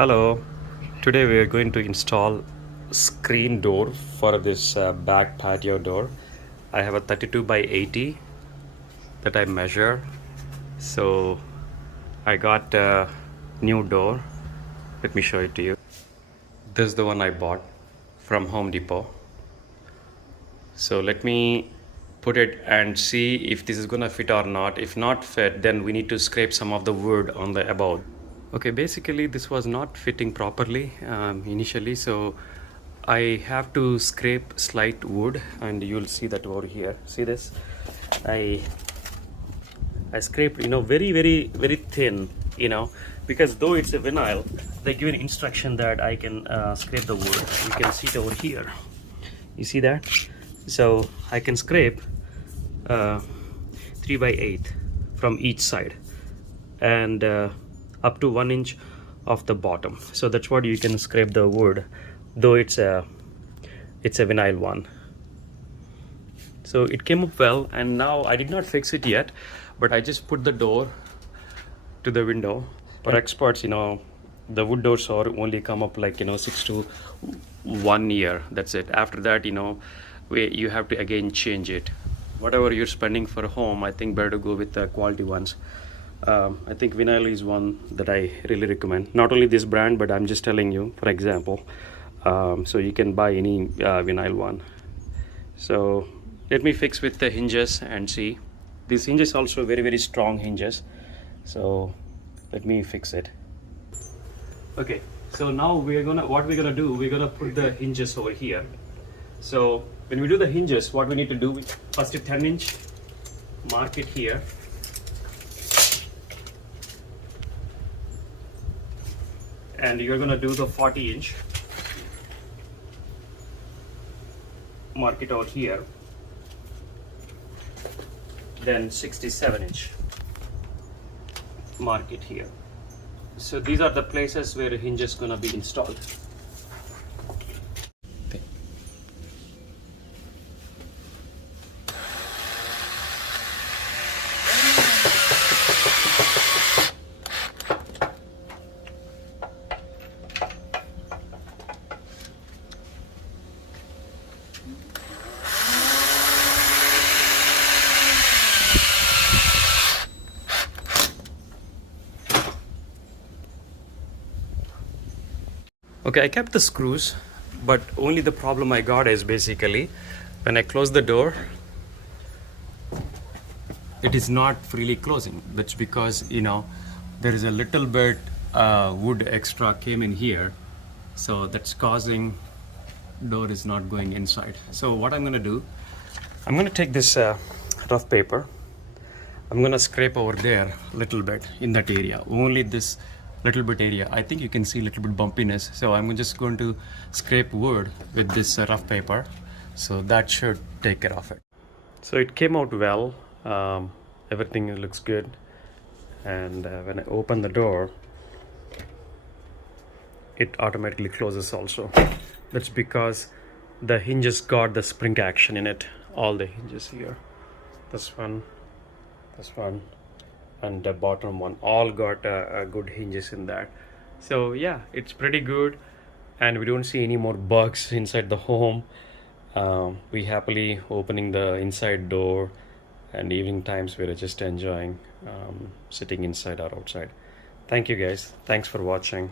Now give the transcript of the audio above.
Hello, today we are going to install screen door for this back patio door. I have a 32 by 80 that I measure. So I got a new door. Let me show it to you. This is the one I bought from Home Depot. So let me put it and see if this is gonna fit or not. If not fit, then we need to scrape some of the wood on the above. Okay, basically this was not fitting properly initially, so I have to scrape slight wood, and you'll see that over here. See this? I scraped, very thin, because though it's a vinyl, they give an instruction that I can scrape the wood. You can see it over here. You see that? So I can scrape 3 by 8 from each side, and up to 1 inch of the bottom. So that's what you can scrape the wood, though it's a vinyl one. So it came up well, and now I did not fix it yet, but I just put the door to the window. For experts, the wood doors are only come up like 6 to 1 year. That's it. After that, you have to again change it. Whatever you're spending for a home, I think better to go with the quality ones. I think vinyl is one that I really recommend. Not only this brand, but I'm just telling you, for example. So you can buy any vinyl one. So let me fix with the hinges and see. These hinges also very strong hinges. So let me fix it. Okay, so now what we're gonna do, we're gonna put the hinges over here. So when we do the hinges, what we need to do, first a 10-inch, mark it here. And you're gonna do the 40-inch, mark it out here. Then 67-inch, mark it here. So these are the places where the hinge is gonna be installed. Okay, I kept the screws, but only the problem I got is basically when I close the door, it is not freely closing. That's because there is a little bit wood extra came in here, so that's causing door is not going inside. So what I'm gonna do, I'm gonna take this rough paper. I'm gonna scrape over there a little bit in that area, only this little bit area. I think you can see a little bit bumpiness, so I'm just going to scrape wood with this rough paper, so that should take care of it. So it came out well. Everything looks good, and when I open the door, it automatically closes also. That's because the hinges got the spring action in it. All the hinges here, this one, and the bottom one, all got good hinges in that. So yeah, it's pretty good, and we don't see any more bugs inside the home. We happily opening the inside door, and evening times we're just enjoying sitting inside or outside. Thank you guys, thanks for watching.